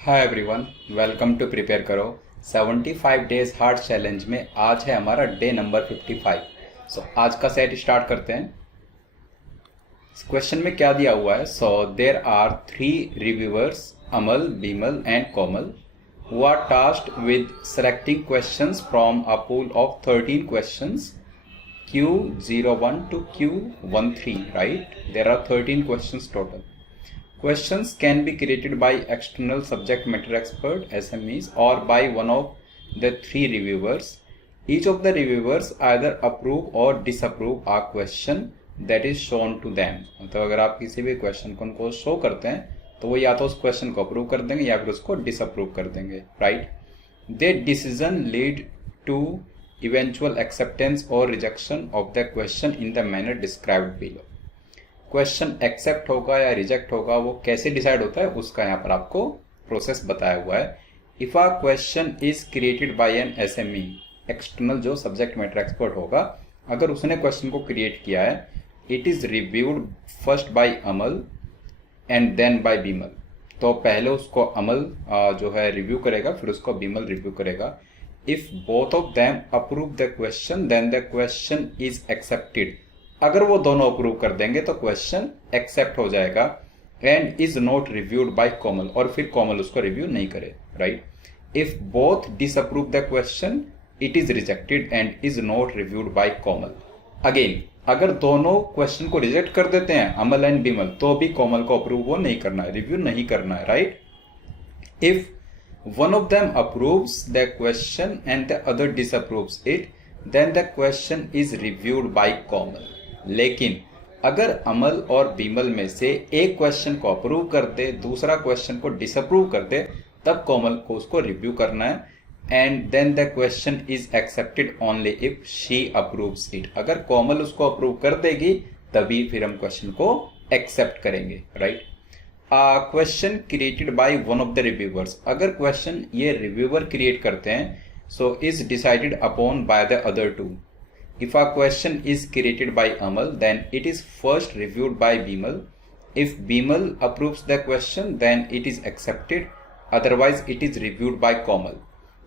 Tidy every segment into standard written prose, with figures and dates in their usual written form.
Hi everyone, welcome to prepare करो 75 days hard challenge में आज है हमारा डे नंबर 55। सो आज का सेट स्टार्ट करते हैं। इस क्वेश्चन में क्या दिया हुआ है? So there are 3 reviewers, Amal, Bimal and Komal, who are tasked with selecting questions from a pool of 13 questions Q01 to Q13, right? There are 13 questions total. Questions can be created by external subject matter expert SMEs or by one of the 3 reviewers. Each of the reviewers either approve or disapprove a question that is shown to them. मतलब अगर आप किसी भी question को उनको show करते हैं तो वो या तो उस क्वेश्चन को अप्रूव कर देंगे या फिर उसको डिसअप्रूव कर देंगे, right? The decision lead to eventual acceptance और rejection of the question in the manner described below. Question accept होगा या रिजेक्ट होगा वो कैसे डिसाइड होता है उसका यहाँ पर आपको प्रोसेस बताया हुआ है। If a question is created by an SME, external जो सब्जेक्ट मैटर एक्सपर्ट होगा, अगर उसने क्वेश्चन को क्रिएट किया है, it is reviewed first by Amal and then by Bimal. तो पहले उसको अमल जो है रिव्यू करेगा, फिर उसको बीमल रिव्यू करेगा। If both of them approve the question then the question is accepted. अगर वो दोनों अप्रूव कर देंगे तो क्वेश्चन एक्सेप्ट हो जाएगा and is not reviewed by Komal, और फिर कोमल उसको रिव्यू नहीं करे, right? If both disapprove the question it is rejected and is not reviewed by Komal. Again, अगर दोनों क्वेश्चन को रिजेक्ट कर देते हैं अमल एंड बीमल, तो भी कोमल को अप्रूव वो नहीं करना है, रिव्यू नहीं करना है, right? If one of them approves the question and the other disapproves it, then the question is reviewed by कोमल। लेकिन अगर अमल और बीमल में से एक क्वेश्चन को अप्रूव कर दे, दूसरा क्वेश्चन को डिसअप्रूव कर दे, तब कोमल को उसको रिव्यू करना है। And then the question is accepted only if she approves it. अगर कोमल उसको अप्रूव कर देगी तभी फिर हम क्वेश्चन को एक्सेप्ट करेंगे, right? Question created by one of the reviewers, अगर क्वेश्चन ये रिव्यूअर क्रिएट करते हैं, so is decided upon by the other two. If a question is created by Amal, then it is first reviewed by Bimal. If Bimal approves the question, then it is accepted. Otherwise, it is reviewed by Komal.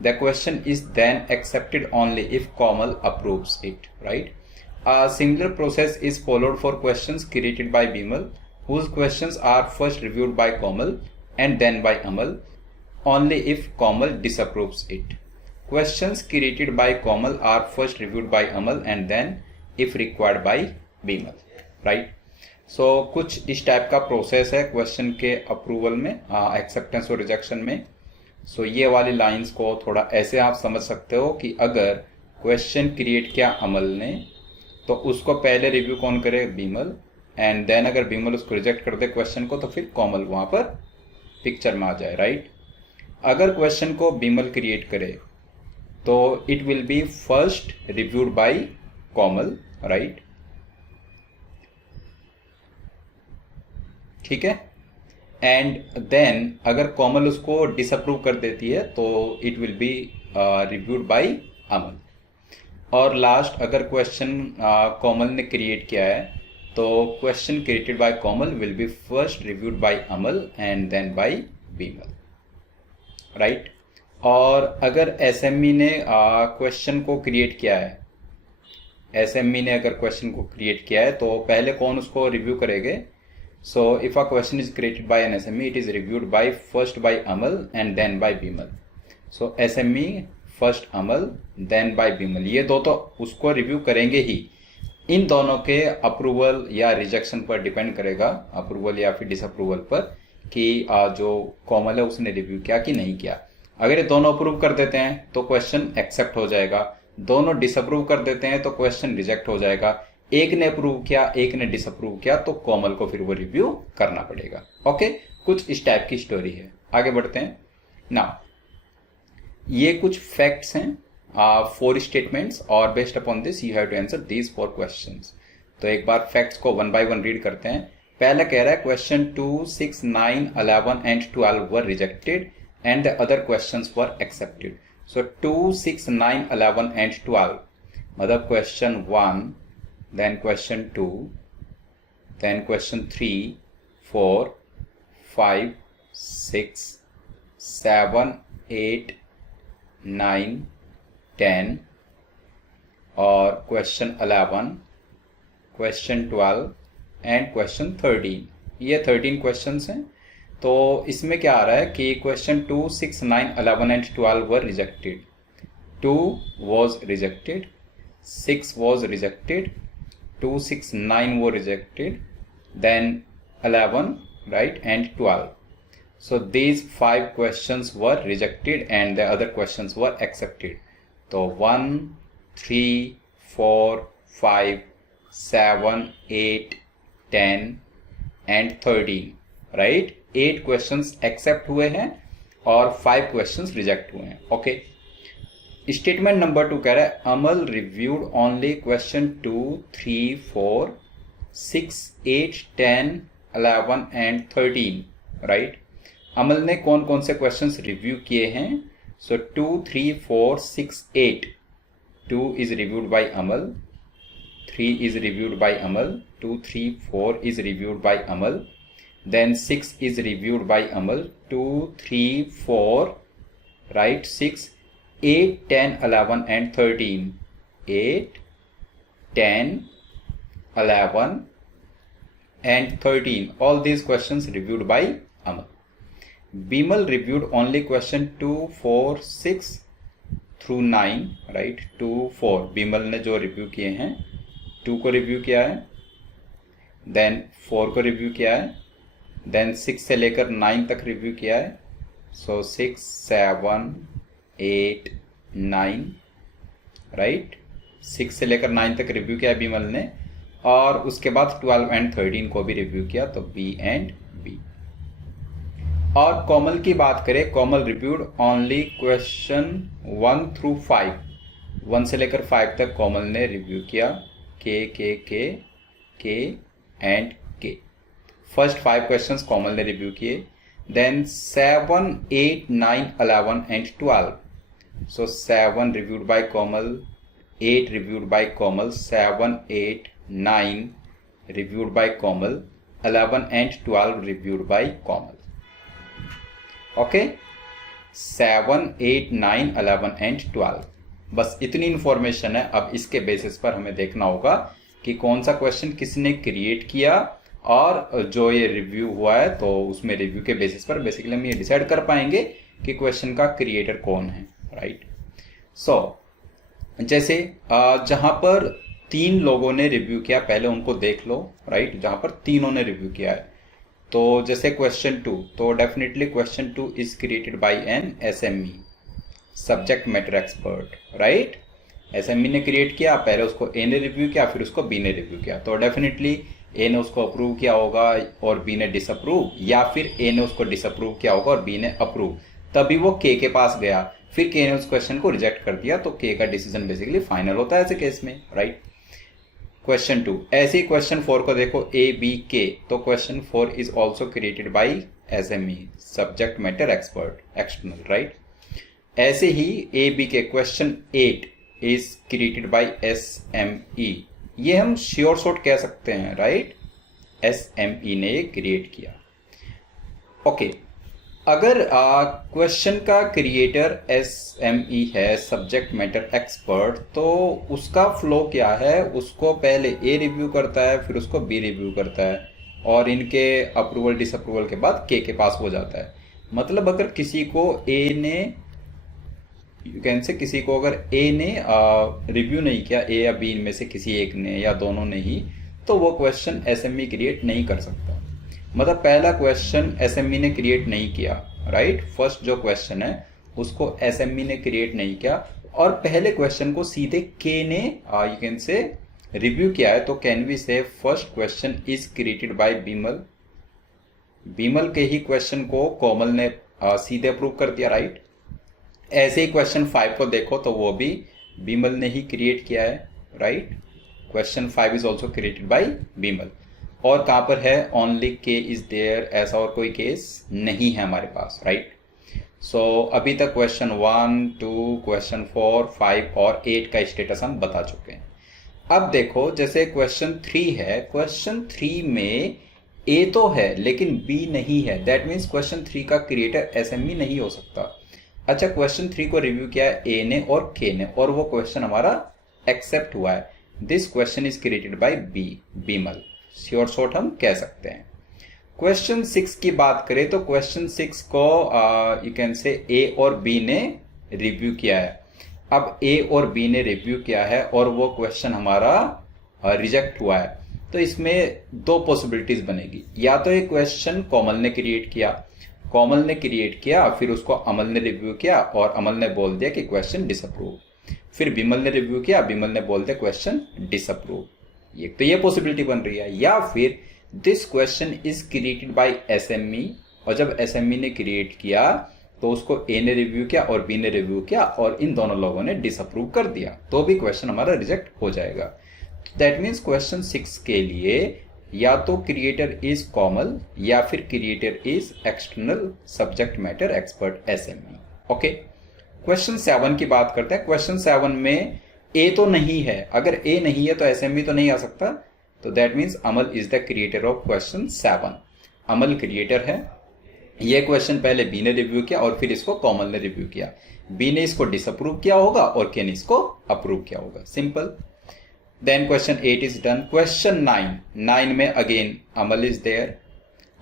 The question is then accepted only if Komal approves it, right? A similar process is followed for questions created by Bimal, whose questions are first reviewed by Komal and then by Amal, only if Komal disapproves it. Questions created by Komal are first reviewed by Amal and then if required by Bimal, right? So कुछ इस type का process है question के approval में, acceptance और rejection में। सो ये वाली लाइंस को थोड़ा ऐसे आप समझ सकते हो कि अगर क्वेश्चन क्रिएट किया अमल ने तो उसको पहले रिव्यू कौन करे? बीमल। एंड देन अगर बीमल उसको रिजेक्ट कर दे क्वेश्चन को तो फिर कोमल वहां पर पिक्चर में आ जाए, राइट? अगर क्वेश्चन को बीमल क्रिएट करे तो it will be first reviewed by Komal, right? ठीक है। एंड देन अगर कोमल उसको डिसअप्रूव कर देती है तो it will be reviewed by Amal. और लास्ट, अगर क्वेश्चन कोमल ने क्रिएट किया है तो question created by Komal will be first reviewed by Amal and then by Bimal, right? और अगर एसएमई ने क्वेश्चन को क्रिएट किया है, एसएमई ने अगर क्वेश्चन को क्रिएट किया है तो पहले कौन उसको रिव्यू करेंगे? So if a question is created by an SME it is reviewed by first by Amal and then by Bimal. So SME first Amal then by Bimal, ये दो तो उसको रिव्यू करेंगे ही। इन दोनों के अप्रूवल या रिजेक्शन पर डिपेंड करेगा, अप्रूवल या फिर डिसअप्रूवल पर, कि जो कोमल है उसने रिव्यू किया कि नहीं किया। अगर ये दोनों अप्रूव कर देते हैं तो क्वेश्चन एक्सेप्ट हो जाएगा, दोनों डिसअप्रूव कर देते हैं तो क्वेश्चन रिजेक्ट हो जाएगा। एक ने अप्रूव किया, एक ने डिसअप्रूव किया, तो कोमल को फिर वो रिव्यू करना पड़ेगा। ओके, कुछ इस टाइप की स्टोरी है। आगे बढ़ते हैं ना। ये कुछ फैक्ट्स हैं, 4 स्टेटमेंट्स, और based upon this you have to answer these 4 questions. तो एक बार फैक्ट्स को 1 बाय 1 रीड करते हैं। पहला कह रहा है question 2, 6, 9, 11 and 12 were rejected and the other questions were accepted. So 2, 6, 9, 11 and 12, मतलब question 1, then question 2, then question 3, 4, 5, 6, 7, 8, 9, 10 और क्वेश्चन 11, क्वेश्चन 12 एंड क्वेश्चन 13। ये 13 क्वेश्चंस हैं। तो इसमें क्या आ रहा है कि question 2, 6, 9, 11 and 12 were rejected. 2 was rejected, 6 was rejected, 2, 6, 9 were rejected, then 11, right, and 12. So these 5 questions were rejected and the other questions were accepted. So 1, 3, 4, 5, 7, 8, 10 and 13, right? 8 questions accept हुए हैं और 5 questions reject हुए हैं. Okay. Statement number 2 कह रहा है Amal reviewed only question 2, 3, 4, 6, 8, 10, 11 and 13, right. Amal ने कौन कौन से क्वेश्चंस रिव्यू किए हैं? So 2, 3, 4, 6, 8। 2 is reviewed by Amal, 3 is reviewed by Amal, 2, 3, 4 is reviewed by Amal, then 6 is reviewed by Amal, 2, 3, 4, right, 6, 8, 10, 11 and 13. 8, 10, 11 and 13. All these questions reviewed by Amal. Bimal reviewed only question 2, 4, 6 through 9. Right? 2, 4. Bimal ने जो review किए हैं 2 को review किया है, then 4 को review किया है, देन 6 से लेकर 9 तक रिव्यू किया है। सो 6, 7, 8, 9, राइट। 6 से लेकर 9 तक रिव्यू किया बिमल ने और उसके बाद 12 एंड 13 को भी रिव्यू किया, तो बी एंड बी। और कोमल की बात करें, कोमल रिव्यूड ओनली क्वेश्चन 1 through 5। 1 से लेकर 5 तक कोमल ने रिव्यू किया, के एंड के। फर्स्ट 5 क्वेश्चंस कोमल ने रिव्यू किए, then 7, 8, 9, 11 and 12। So 7 reviewed by Komal, 8 reviewed by Komal, 7, 8, 9 reviewed by Komal, 11 and 12 reviewed by Komal. Okay? 7, 8, 9, 11 and 12. बस इतनी इंफॉर्मेशन है। अब इसके बेसिस पर हमें देखना होगा कि कौन सा क्वेश्चन किसने क्रिएट किया और जो ये रिव्यू हुआ है, तो उसमें रिव्यू के बेसिस पर बेसिकली हम ये डिसाइड कर पाएंगे कि क्वेश्चन का क्रिएटर कौन है, राइट। सो जैसे जहां पर 3 लोगों ने रिव्यू किया, पहले उनको देख लो, राइट। जहां पर तीनों ने रिव्यू किया है, तो जैसे क्वेश्चन 2, तो definitely question 2 is created by an SME, subject matter expert, right. SME ने क्रिएट किया, पहले उसको ए ने रिव्यू किया, फिर उसको बी ने रिव्यू किया, तो डेफिनेटली ए ने उसको अप्रूव किया होगा और बी ने डिसअप्रूव, या फिर ए ने उसको डिसअप्रूव किया होगा और बी ने अप्रूव, तभी वो के पास गया, फिर के ने उस क्वेश्चन को रिजेक्ट कर दिया, तो के का डिसीजन बेसिकली फाइनल होता है ऐसे केस में, राइट। क्वेश्चन 2, ऐसे ही क्वेश्चन 4 को देखो, ए बी के, तो question 4 is also created by SME, subject matter expert external, right. ऐसे ही ए बी के question 8 is created by SME, ये हम श्योर शॉर्ट कह सकते हैं, राइट। एसएमई ने क्रिएट किया। ओके, अगर क्वेश्चन का क्रिएटर एसएमई है, सब्जेक्ट मैटर एक्सपर्ट, तो उसका फ्लो क्या है? उसको पहले ए रिव्यू करता है, फिर उसको बी रिव्यू करता है और इनके अप्रूवल डिसअप्रूवल के बाद के पास हो जाता है। मतलब अगर किसी को ए ने, यू कैन से किसी को अगर ए ने रिव्यू नहीं किया, ए या बी इनमें से किसी एक ने या दोनों ने ही, तो वो क्वेश्चन एसएमई क्रिएट नहीं कर सकता। मतलब पहला क्वेश्चन एसएमई ने क्रिएट नहीं किया, राइट। फर्स्ट जो क्वेश्चन है उसको एसएमई ने क्रिएट नहीं किया और पहले क्वेश्चन को सीधे के ने यू कैन से रिव्यू किया है, तो कैन वी से first question is created bye Bimal. Bimal के ही क्वेश्चन को कोमल ने सीधे अप्रूव कर दिया, राइट। ऐसे ही क्वेश्चन 5 को देखो, तो वो भी बीमल ने ही क्रिएट किया है, right. Question 5 is also created by Bimal. और कहां पर है? ओनली के इज देयर, ऐसा और कोई केस नहीं है हमारे पास, राइट। सो अभी तक क्वेश्चन 1, 2, क्वेश्चन 4, 5 और 8 का स्टेटस हम बता चुके हैं। अब देखो, जैसे क्वेश्चन 3 है, क्वेश्चन 3 में ए तो है लेकिन बी नहीं है, दैट मीन्स क्वेश्चन 3 का क्रिएटर एसएमई नहीं हो सकता। अच्छा, क्वेश्चन 3 को रिव्यू किया है ए ने और के ने और वो क्वेश्चन हमारा एक्सेप्ट हुआ है। This question is created by B, Bimal, sure shot हम कह सकते हैं। क्वेश्चन 6 की बात करें तो क्वेश्चन 6 को यू कैन से ए और बी ने रिव्यू किया है। अब ए और बी ने रिव्यू किया है और वो क्वेश्चन हमारा रिजेक्ट हुआ है, तो इसमें दो पॉसिबिलिटीज बनेगी। या तो ये क्वेश्चन कोमल ने क्रिएट किया, कोमल ने क्रिएट किया, फिर उसको अमल ने रिव्यू किया और अमल ने बोल दिया कि क्वेश्चन डिसअप्रूव। फिर बिमल ने रिव्यू किया, बिमल ने बोल दिया क्वेश्चन डिसअप्रूव। ये तो ये पॉसिबिलिटी बन रही है। या फिर this question is created bye SME, और जब एसएमई ने क्रिएट किया तो उसको ए ने रिव्यू किया और बी ने रिव्यू किया और इन दोनों लोगों ने डिसअप्रूव कर दिया, तो भी क्वेश्चन हमारा रिजेक्ट हो जाएगा। दैट मीन्स क्वेश्चन 6 के लिए या तो क्रिएटर इज कोमल या फिर creator is external subject matter expert SME. Okay, question 7 की बात करते हैं। क्वेश्चन 7 में ए तो नहीं है, अगर ए नहीं है तो एसएमई तो नहीं आ सकता, तो that means Amal is the creator of question 7। Amal creator है। ये क्वेश्चन पहले बी ने रिव्यू किया और फिर इसको कोमल ने रिव्यू किया। बी ने इसको डिसअप्रूव किया होगा और के ने इसको अप्रूव किया होगा, simple. Then question 8 is done. Question 9 में अगेन अमल इज देयर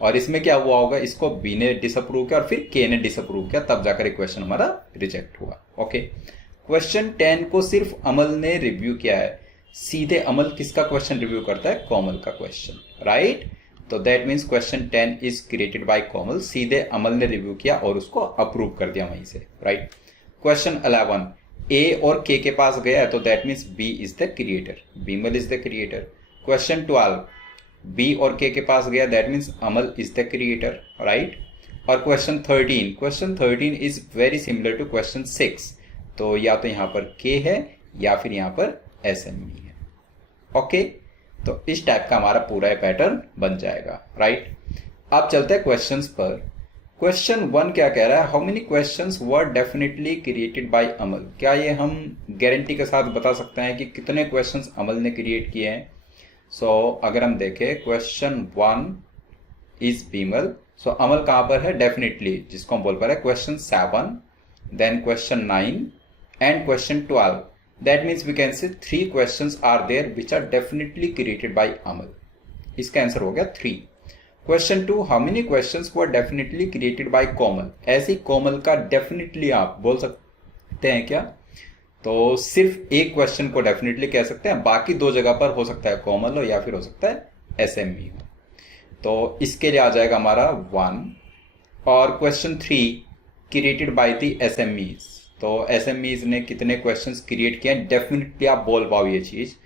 और इसमें क्या हुआ होगा, इसको बी ने डिसअप्रूव किया और फिर के ने डिसअप्रूव किया, तब जाकर एक क्वेश्चन हमारा रिजेक्ट हुआ। ओके, क्वेश्चन 10 को सिर्फ अमल ने रिव्यू किया है। सीधे अमल किसका क्वेश्चन रिव्यू करता है, कोमल का क्वेश्चन, राइट। तो that means question 10 is created by Komal, सीधे अमल ने रिव्यू किया और उसको अप्रूव कर दिया वहीं से, राइट। क्वेश्चन 11 ए और के पास गया है, तो that means B is the creator, Bimal is the creator. Question 12 B और के पास गया, that means Amal is the creator, right. और question 13 is very similar to question 6, तो या तो यहां पर के है या फिर यहां पर एसएमई है। ओके, तो इस टाइप का हमारा पूरा पैटर्न बन जाएगा, राइट। अब चलते हैं क्वेश्चंस पर। क्वेश्चन 1 क्या कह रहा है, how many questions were definitely created by Amal. क्या ये हम गारंटी के साथ बता सकते हैं कि कितने क्वेश्चंस अमल ने क्रिएट किए हैं। अगर हम देखें क्वेश्चन 1 इज बीमल, अमल कहां पर है, डेफिनेटली, जिसको हम बोल पा रहे हैं question 7, then question 9 and question 12। That means we can say 3 questions are there which are definitely created by अमल। इसका आंसर हो गया 3। Question 2, how many questions were definitely created by कोमल। ऐसे ही कोमल का डेफिनेटली आप बोल सकते हैं क्या, तो सिर्फ एक क्वेश्चन को डेफिनेटली कह सकते हैं, बाकी दो जगह पर हो सकता है कोमल हो या फिर हो सकता है एसएमई हो, तो इसके लिए आ जाएगा हमारा 1। और question 3 created by the SMEs, तो एसएमईज ने कितने क्वेश्चंस क्रिएट किए हैं, डेफिनेटली आप बोल पाओ ये चीज,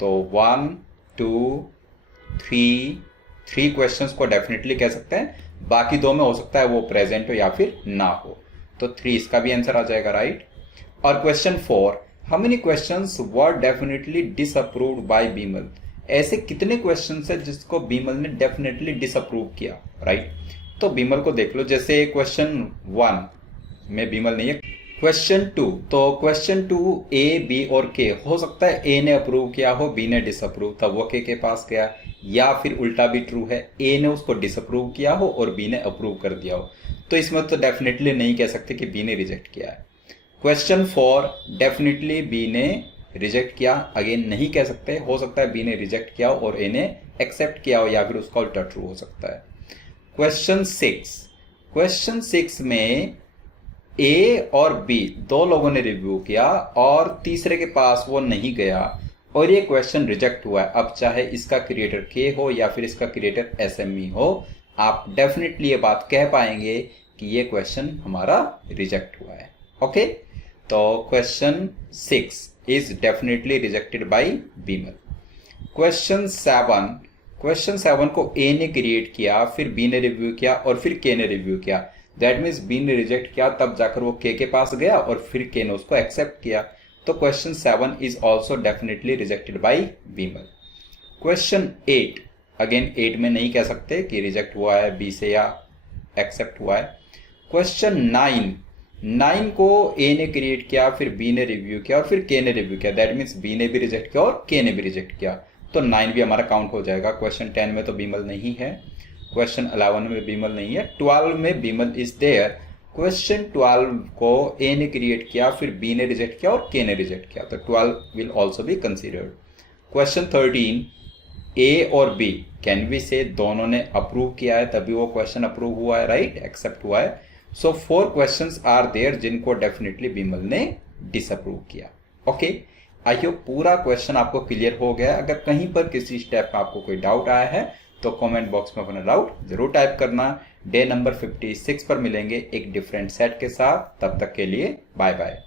तो 1 2 3 क्वेश्चंस को डेफिनेटली कह सकते हैं, बाकी दो में हो सकता है वो प्रेजेंट हो या फिर ना हो, तो 3 इसका भी आंसर आ जाएगा, राइट। और question 4, how many questions were definitely disapproved by Bimal. ऐसे कितने क्वेश्चंस है जिसको बीमल ने डेफिनेटली डिसअप्रूव किया, राइट। तो बीमल को देख लो, जैसे क्वेश्चन 1 में बीमल नहीं है। क्वेश्चन 2, तो क्वेश्चन 2 ए बी और के, हो सकता है ए ने अप्रूव किया हो, बी ने डिसअप्रूव, तब वो के पास गया, या फिर उल्टा भी ट्रू है, ए ने उसको डिसअप्रूव किया हो और बी ने अप्रूव कर दिया हो, तो इसमें तो डेफिनेटली नहीं कह सकते कि बी ने रिजेक्ट किया है। क्वेश्चन 4 डेफिनेटली बी ने रिजेक्ट किया, अगेन नहीं कह सकते, हो सकता है बी ने रिजेक्ट किया हो और ए ने एक्सेप्ट किया हो, या फिर उसका उल्टा ट्रू हो सकता है। क्वेश्चन 6 में ए और बी दो लोगों ने रिव्यू किया और तीसरे के पास वो नहीं गया और ये क्वेश्चन रिजेक्ट हुआ है। अब चाहे इसका क्रिएटर के हो या फिर इसका क्रिएटर एसएमई हो, आप डेफिनेटली ये बात कह पाएंगे कि ये क्वेश्चन हमारा रिजेक्ट हुआ है। ओके, तो question 6 is definitely rejected by Bimal. Question 7 को ए ने क्रिएट किया, फिर बी ने रिव्यू किया और फिर के ने रिव्यू किया, दैट मीन्स बी ने रिजेक्ट किया, तब जाकर वो के पास गया और फिर के ने उसको एक्सेप्ट किया, तो question 7 is also definitely rejected by Bimal. Question 8, again 8 में नहीं कह सकते कि रिजेक्ट हुआ है बी से या एक्सेप्ट हुआ है। क्वेश्चन 9 को ए ने क्रिएट किया, फिर बी ने रिव्यू किया और फिर के ने रिव्यू किया, दैट मीन्स बी ने भी रिजेक्ट किया और के ने भी रिजेक्ट किया, तो 9 भी हमारा काउंट हो जाएगा। क्वेश्चन 10 में तो बीमल नहीं है, क्वेश्चन 11 में बीमल नहीं है, 12 में बीमल इज देयर। क्वेश्चन 12 को ए ने क्रिएट किया, फिर बी ने रिजेक्ट किया और के ने रिजेक्ट किया, तो 12 will also be considered. Question 13, ए और बी कैन वी से दोनों ने अप्रूव किया है तभी वो क्वेश्चन अप्रूव हुआ है, राइट, एक्सेप्ट हुआ है। सो 4 क्वेश्चंस आर देयर जिनको डेफिनेटली बीमल ने डिसअप्रूव किया। ओके, आई होप पूरा क्वेश्चन आपको क्लियर हो गया। अगर कहीं पर किसी स्टेप में आपको कोई डाउट आया है तो कमेंट बॉक्स में अपना डाउट जरूर टाइप करना। डे नंबर 56 पर मिलेंगे एक डिफरेंट सेट के साथ, तब तक के लिए बाय बाय।